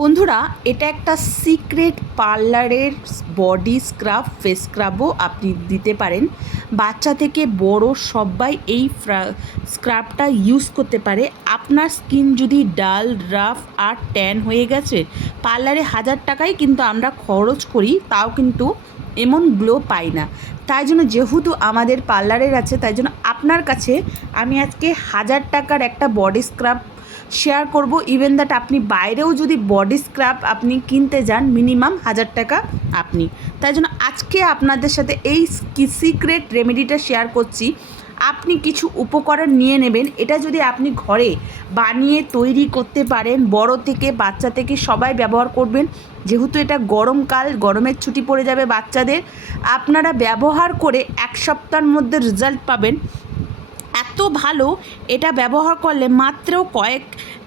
বন্ধুরা, এটা একটা সিক্রেট পার্লারের বডি স্ক্রাব, ফেস স্ক্রাবও আপনি দিতে পারেন। বাচ্চা থেকে বড় সবাই এই স্ক্রাবটা ইউজ করতে পারে। আপনার স্কিন যদি ডাল, রাফ আর ট্যান হয়ে গেছে, পার্লারে 1000 টাকাই কিন্তু আমরা খরচ করি, তাও কিন্তু এমন গ্লো পাই না। তাই জন্য যেহেতু আমাদের পার্লারের আছে, তাই জন্য আপনার কাছে আমি আজকে 1000 টাকার একটা বডি স্ক্রাব শেয়ার করব। ইভেন দ্যাট আপনি বাইরেও যদি বডি স্ক্রাব আপনি কিনতে যান, মিনিমাম 1000 টাকা আপনি। তাই জন্য আজকে আপনাদের সাথে এই সিক্রেট রেমেডিটা শেয়ার করছি। আপনি কিছু উপকরণ নিয়ে নেবেন। এটা যদি আপনি ঘরে বানিয়ে তৈরি করতে পারেন, বড় থেকে বাচ্চা থেকে সবাই ব্যবহার করবেন। যেহেতু এটা গরমকাল, গরমের ছুটি পড়ে যাবে বাচ্চাদের, আপনারা ব্যবহার করে 1 সপ্তাহের মধ্যে রেজাল্ট পাবেন। এত ভালো, এটা ব্যবহার করলে মাত্র কয়েক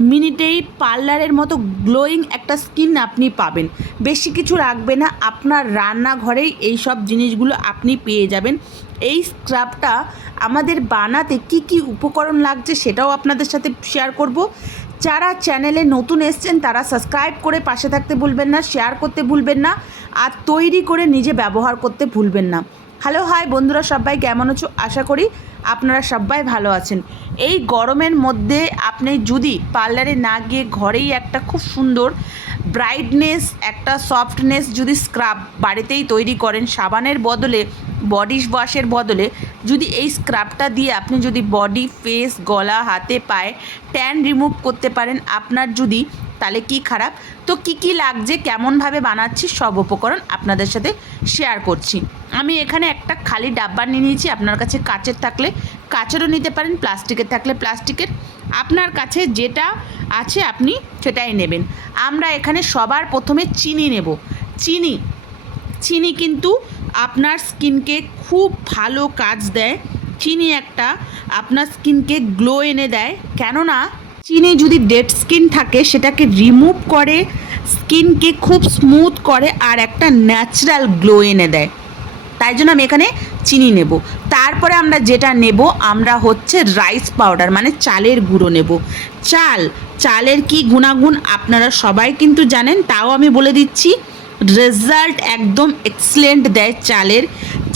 মিনিটেই পার্লারের মতো গ্লোয়িং একটা স্কিন আপনি পাবেন। বেশি কিছু লাগবে না, আপনার রান্নাঘরেই এই সব জিনিসগুলো আপনি পেয়ে যাবেন। এই স্ক্রাবটা আমাদের বানাতে কি কি উপকরণ লাগছে সেটাও আপনাদের সাথে শেয়ার করব। যারা চ্যানেলে নতুন এসছেন তারা সাবস্ক্রাইব করে পাশে থাকতে ভুলবেন না, শেয়ার করতে ভুলবেন না, আর তৈরি করে নিজে ব্যবহার করতে ভুলবেন না। হ্যালো, হাই বন্ধুরা, সবাই কেমন আছো? আশা করি আপনারা সবাই ভালো আছেন। এই গরমের মধ্যে আপনি যদি পার্লারে না গিয়ে ঘরেই একটা খুব সুন্দর ব্রাইটনেস, একটা সফটনেস যদি স্ক্রাব বাড়িতেই তৈরি করেন, সাবানের বদলে, বডি ওয়াশের বদলে যদি এই স্ক্রাবটা দিয়ে আপনি যদি বডি, ফেস, গলা, হাতে, পায়ে ট্যান রিমুভ করতে পারেন আপনার যদি, তাহলে কি খারাপ। তো কি কি লাগছে, কেমনভাবে বানাচ্ছি, সব উপকরণ আপনাদের সাথে শেয়ার করছি। আমি এখানে একটা খালি ডাব্বা নিয়ে নিয়েছি। আপনার কাছে কাচের থাকলে কাচেরও নিতে পারেন, প্লাস্টিকের থাকলে প্লাস্টিকের, আপনার কাছে যেটা আছে আপনি সেটাই নেবেন। আমরা এখানে সবার প্রথমে চিনি নেব। চিনি চিনি কিন্তু আপনার স্কিনকে খুব ভালো কাজ দেয়। চিনি একটা আপনার স্কিনকে গ্লো এনে দেয়, কেননা চিনি যদি ডেড স্কিন থাকে সেটাকে রিমুভ করে, স্কিনকে খুব স্মুথ করে, আর একটা ন্যাচারাল গ্লো এনে দেয়। তাই জন্য আমি এখানে চিনি নেব। তারপরে আমরা যেটা নেব, আমরা হচ্ছে রাইস পাউডার, মানে চালের গুঁড়ো নেব। চালের কি গুণাগুণ আপনারা সবাই কিন্তু জানেন, তাও আমি বলে দিচ্ছি। রেজাল্ট একদম এক্সেলেন্ট দেয়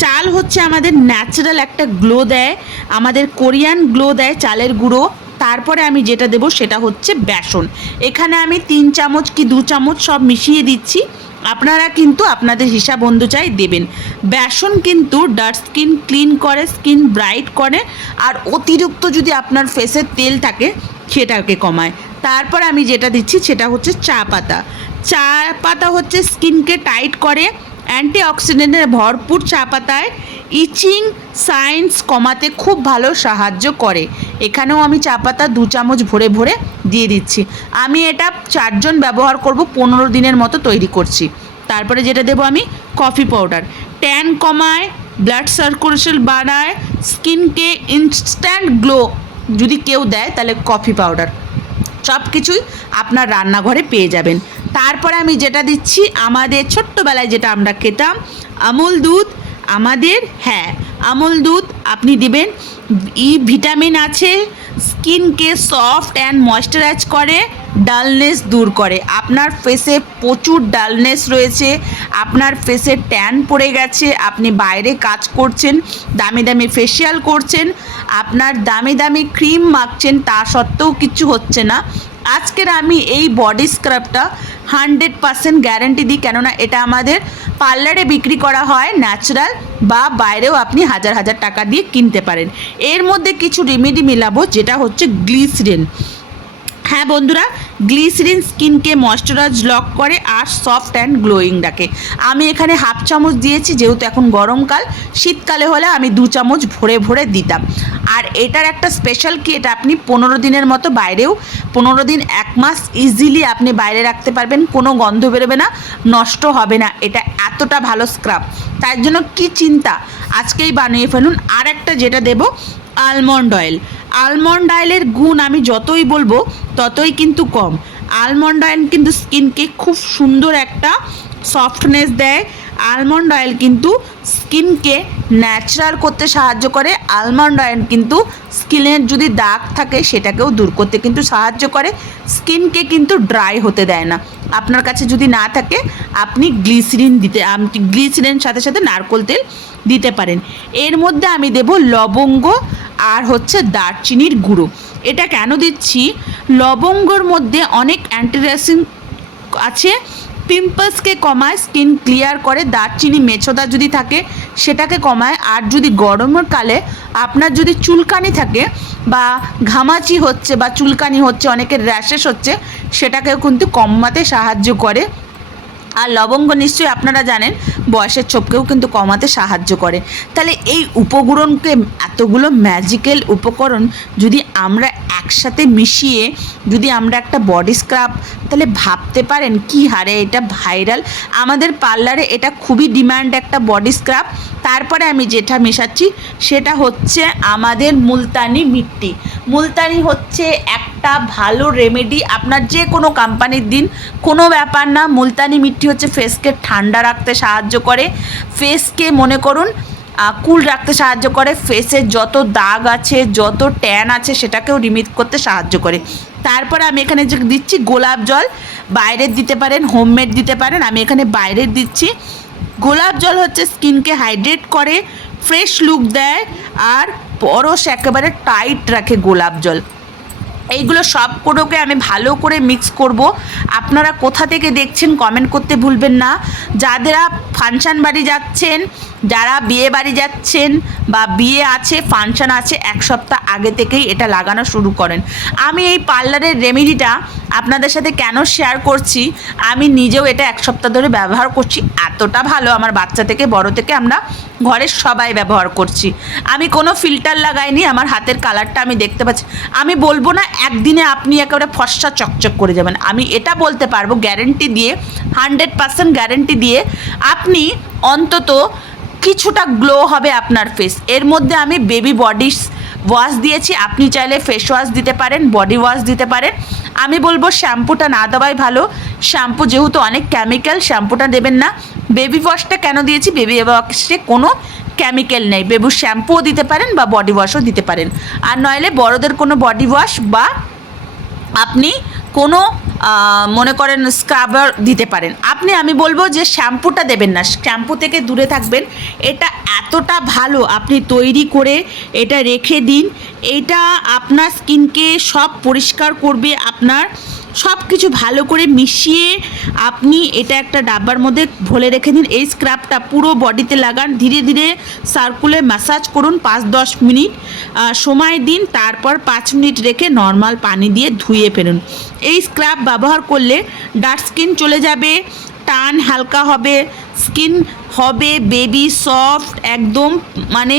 চাল হচ্ছে আমাদের ন্যাচারাল একটা গ্লো দেয়, আমাদের কোরিয়ান গ্লো দেয় চালের গুঁড়ো। তারপরে আমি যেটা দেব সেটা হচ্ছে বেসন। এখানে আমি 3 চামচ কি 2 চামচ সব মিশিয়ে দিচ্ছি। আপনারা কিন্তু আপনাদের হিসাব অনুযায়ী দেবেন। বেসন কিন্তু ডার্ক স্কিন ক্লিন করে, স্কিন ব্রাইট করে, আর অতিরিক্ত যদি আপনার ফেসে তেল থাকে সেটাকে কমায়। তারপর আমি যেটা দিচ্ছি সেটা হচ্ছে চা পাতা হচ্ছে স্কিনকে টাইট করে, অ্যান্টিঅক্সিডেন্টের ভরপুর চা পাতায় ইচিং সাইন্স কমাতে খুব ভালো সাহায্য করে। এখানেও আমি চা পাতা 2 চামচ ভরে ভরে দিয়ে দিচ্ছি। আমি এটা 4 জন ব্যবহার করব, 15 দিনের মতো তৈরি করছি। তারপরে যেটা দেবো আমি কফি পাউডার, ট্যান কমায়, ব্লাড সার্কুলেশন বাড়ায়, স্কিনকে ইনস্ট্যান্ট গ্লো যদি কেউ দেয় তাহলে কফি পাউডার। সব কিছুই আপনার রান্নাঘরে পেয়ে যাবেন। তারপরে আমি যেটা দিচ্ছি, আমাদের ছোট্টবেলায় যেটা আমরা খেতাম, আমুল দুধ। আমুল দুধ আপনি দিবেন। ভিটামিন আছে, স্কিনকে সফট অ্যান্ড ময়েশ্চারাইজ করে, ডালনেস দূর করে। আপনার ফেসে প্রচুর ডালনেস রয়েছে, আপনার ফেসে ট্যান পড়ে গেছে, আপনি বাইরে কাজ করছেন, দামি দামি ফেসিয়াল করছেন, আপনার দামি দামি ক্রিম মাখছেন, তা সত্ত্বেও কিছু হচ্ছে না। আজকের আমি এই বডি স্ক্রাবটা 100% গ্যারেন্টি দিই, কেননা এটা আমাদের পার্লারে বিক্রি করা হয় ন্যাচারাল, বা বাইরেও আপনি হাজার হাজার টাকা দিয়ে কিনতে পারেন। এর মধ্যে কিছু রেমেডি মিলাবো, যেটা হচ্ছে গ্লিসারিন। হ্যাঁ বন্ধুরা, গ্লিসারিন স্কিনকে ময়েশ্চারাইজ লক করে আর সফট অ্যান্ড গ্লোয়িং রাখে। আমি এখানে 1/2 চামচ দিয়েছি, যেহেতু এখন গরমকাল। শীতকালে হলে আমি 2 চামচ ভরে ভরে দিতাম। আর এটার একটা স্পেশাল কি, এটা আপনি 15 দিনের মতো বাইরেও, 15 দিন 1 মাস ইজিলি আপনি বাইরে রাখতে পারবেন, কোনো গন্ধ বেরোবে না, নষ্ট হবে না। এটা এতটা ভালো স্ক্রাব, তার জন্য কি চিন্তা, আজকেই বানিয়ে ফেলুন। আর একটা যেটা দেব, আলমন্ড অয়েলের গুণ আমি যতই বলবো ততই কিন্তু কম। আলমন্ড অয়েল কিন্তু স্কিনকে খুব সুন্দর একটা সফটনেস দেয়, আলমন্ড অয়েল কিন্তু স্কিনকে ন্যাচারাল করতে সাহায্য করে। আলমন্ড অয়েল কিন্তু স্কিনের যদি দাগ থাকে সেটাকেও দূর করতে কিন্তু সাহায্য করে, স্কিনকে কিন্তু ড্রাই হতে দেয় না। আপনার কাছে যদি না থাকে আপনি গ্লিসিরিন সাথে সাথে নারকোল তেল দিতে পারেন। এর মধ্যে আমি দেব লবঙ্গ আর হচ্ছে দারচিনির গুঁড়ো। এটা কেন দিচ্ছি, লবঙ্গর মধ্যে অনেক অ্যান্টিরাইসিন আছে, পিম্পলসকে কমায়, স্কিন ক্লিয়ার করে। দারচিনি মেছোদা যদি থাকে সেটাকে কমায়। আর যদি গরমের কালে আপনার যদি চুলকানি থাকে বা ঘামাচি হচ্ছে বা চুলকানি হচ্ছে, অনেকের র্যাশেস হচ্ছে, সেটাকেও কিন্তু কমাতে সাহায্য করে। আর লবঙ্গ নিশ্চয়ই আপনারা জানেন বয়সের ছোপকেও কিন্তু কমাতে সাহায্য করে। তাহলে এই উপকরণকে, এতগুলো ম্যাজিক্যাল উপকরণ যদি আমরা একসাথে মিশিয়ে যদি আমরা একটা বডি স্ক্রাব, তাহলে ভাবতে পারেন কি হারে এটা ভাইরাল। আমাদের পার্লারে এটা খুবই ডিমান্ড একটা বডি স্ক্রাব। তারপরে আমি যেটা মেশাচ্ছি সেটা হচ্ছে আমাদের মুলতানি মিট্টি। মুলতানি হচ্ছে একটা ভালো রেমেডি, আপনার যে কোনো কোম্পানির দিন কোনো ব্যাপার না। মুলতানি মিট্টি হচ্ছে ফেসকে ঠান্ডা রাখতে সাহায্য করে, ফেসকে মনে করুন কুল রাখতে সাহায্য করে, ফেসের যত দাগ আছে, যত ট্যান আছে সেটাকেও রিমুভ করতে সাহায্য করে। তারপরে আমি এখানে যে দিচ্ছি গোলাপ জল, বাইরের দিতে পারেন, হোমমেড দিতে পারেন, আমি এখানে বাইরের দিচ্ছি। গোলাপ জল হচ্ছে স্কিনকে হাইড্রেট করে, ফ্রেশ লুক দেয় আর পরশ একেবারে টাইট রাখে গোলাপ জল। এইগুলো সবগুলোকে আমি ভালো করে মিক্স করব। আপনারা কোথা থেকে দেখছেন কমেন্ট করতে ভুলবেন না। যারা ফাংশন বাড়ি যাচ্ছেন, যারা বিয়ে বাড়ি যাচ্ছেন বা বিয়ে আছে, ফাংশন আছে, এক সপ্তাহ আগে থেকেই এটা লাগানো শুরু করেন। আমি এই পার্লারের রেমেডিটা আপনাদের সাথে কেন শেয়ার করছি, আমি নিজেও এটা এক সপ্তাহ ধরে ব্যবহার করছি। এতটা ভালো, আমার বাচ্চা থেকে বড় থেকে আমরা ঘরের সবাই ব্যবহার করছি। আমি কোনো ফিল্টার লাগাইনি, আমার হাতের কালারটা আমি দেখতে পাচ্ছি। আমি বলবো না একদিনে আপনি একেবারে ফর্সা চকচক করে যাবেন, আমি এটা বলতে পারবো গ্যারেন্টি দিয়ে, 100% গ্যারেন্টি দিয়ে আপনি অন্তত কিছুটা গ্লো হবে আপনার ফেস। এর মধ্যে আমি বেবি বডি ওয়াশ দিয়েছি, আপনি চাইলে ফেস ওয়াশ দিতে পারেন, বডি ওয়াশ দিতে পারেন। আমি বলবো শ্যাম্পুটা না দেওয়াই ভালো, শ্যাম্পু যেহেতু অনেক কেমিক্যাল, শ্যাম্পুটা দেবেন না। বেবি ওয়াশটা কেন দিয়েছি, বেবি ওয়াশে কোনো কেমিক্যাল নেই, বেবি শ্যাম্পুও দিতে পারেন বা বডি ওয়াশও দিতে পারেন। আর নইলে বড়দের কোনো বডি ওয়াশ বা আপনি কোনো মনে করেন স্ক্রাবার দিতে পারেন। আমি বলবো যে শ্যাম্পুটা দেবেন না, শ্যাম্পু থেকে দূরে থাকবেন। এটা এতটা ভালো, আপনি তৈরি করে এটা রেখে দিন, এটা আপনার স্কিনকে সব পরিষ্কার করবে, আপনার সব কিছু ভালো করে মিশিয়ে আপনি এটা একটা ডাব্বার মধ্যে ভরে রেখে দিন। এই স্ক্রাবটা পুরো বডিতে লাগান, ধীরে ধীরে সার্কুলে ম্যাসাজ করুন, 5-10 মিনিট সময় দিন, তারপর 5 মিনিট রেখে নর্মাল পানি দিয়ে ধুয়ে ফেলুন। এই স্ক্রাব ব্যবহার করলে ডার্ক স্কিন চলে যাবে, টান হালকা হবে, স্কিন হবে বেবি সফট, একদম মানে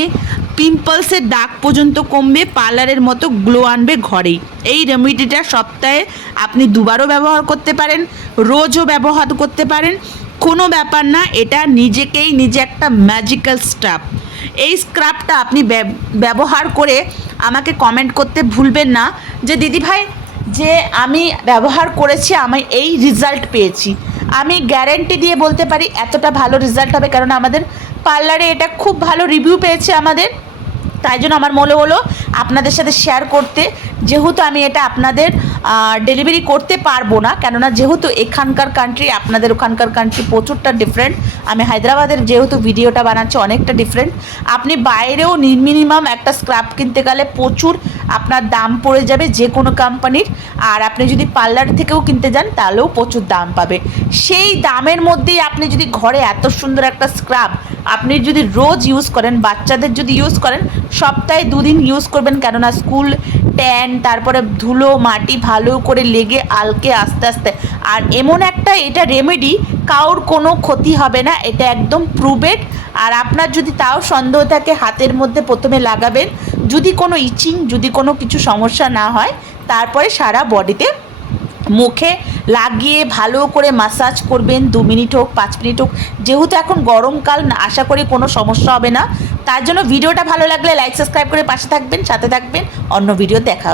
পিম্পলসের দাগ পর্যন্ত কমবে, পার্লারের মতো গ্লো আনবে ঘরেই। এই রেমেডিটা সপ্তাহে আপনি 2বারও ব্যবহার করতে পারেন, রোজও ব্যবহার করতে পারেন, কোনো ব্যাপার না। এটা নিজে একটা ম্যাজিক্যাল স্ক্রাব। এই স্ক্রাবটা আপনি ব্যবহার করে আমাকে কমেন্ট করতে ভুলবেন না যে দিদিভাই যে আমি ব্যবহার করেছি, আমি এই রেজাল্ট পেয়েছি। আমি গ্যারেন্টি দিয়ে বলতে পারি এতটা ভালো রেজাল্ট হবে, কারণ আমাদের পার্লারে এটা খুব ভালো রিভিউ পেয়েছে আমাদের। তাই জন্য আমার মনে হলো আপনাদের সাথে শেয়ার করতে। যেহেতু আমি এটা আপনাদের ডেলিভারি করতে পারবো না, কেননা যেহেতু এখানকার কান্ট্রি আপনাদের ওখানকার কান্ট্রি প্রচুরটা ডিফারেন্ট। আমি হায়দ্রাবাদের যেহেতু ভিডিওটা বানাচ্ছি অনেকটা ডিফারেন্ট। আপনি বাইরেও মিনিমাম একটা স্ক্রাব কিনতে গেলে প্রচুর আপনার দাম পড়ে যাবে যে কোনো কোম্পানির। আর আপনি যদি পার্লার থেকেও কিনতে যান তাহলেও প্রচুর দাম পাবে। সেই দামের মধ্যেই আপনি যদি ঘরে এত সুন্দর একটা স্ক্রাব আপনি যদি রোজ ইউজ করেন, বাচ্চাদের যদি ইউজ করেন, সপ্তাহে 2 দিন ইউজ করবেন, কেননা স্কুল ট্যান তারপরে ধুলো মাটি ভালো করে লেগে আলকে আস্তে আস্তে। আর এমন একটা এটা রেমেডি, কারোর কোনো ক্ষতি হবে না, এটা একদম প্রুভেড। আর আপনার যদি তাও সন্দেহ থাকে হাতের মধ্যে প্রথমে লাগাবেন, যদি কোনো ইচিং, যদি কোনো কিছু সমস্যা না হয়, তারপরে সারা বডিতে মুখে লাগিয়ে ভালো করে ম্যাসাজ করবেন, 2 মিনিট হোক 5 মিনিট হোক। যেহেতু এখন গরমকাল, আশা করি কোনো সমস্যা হবে না। তার জন্য ভিডিওটা ভালো লাগলে লাইক সাবস্ক্রাইব করে পাশে থাকবেন, সাথে থাকবেন। অন্য ভিডিও দেখা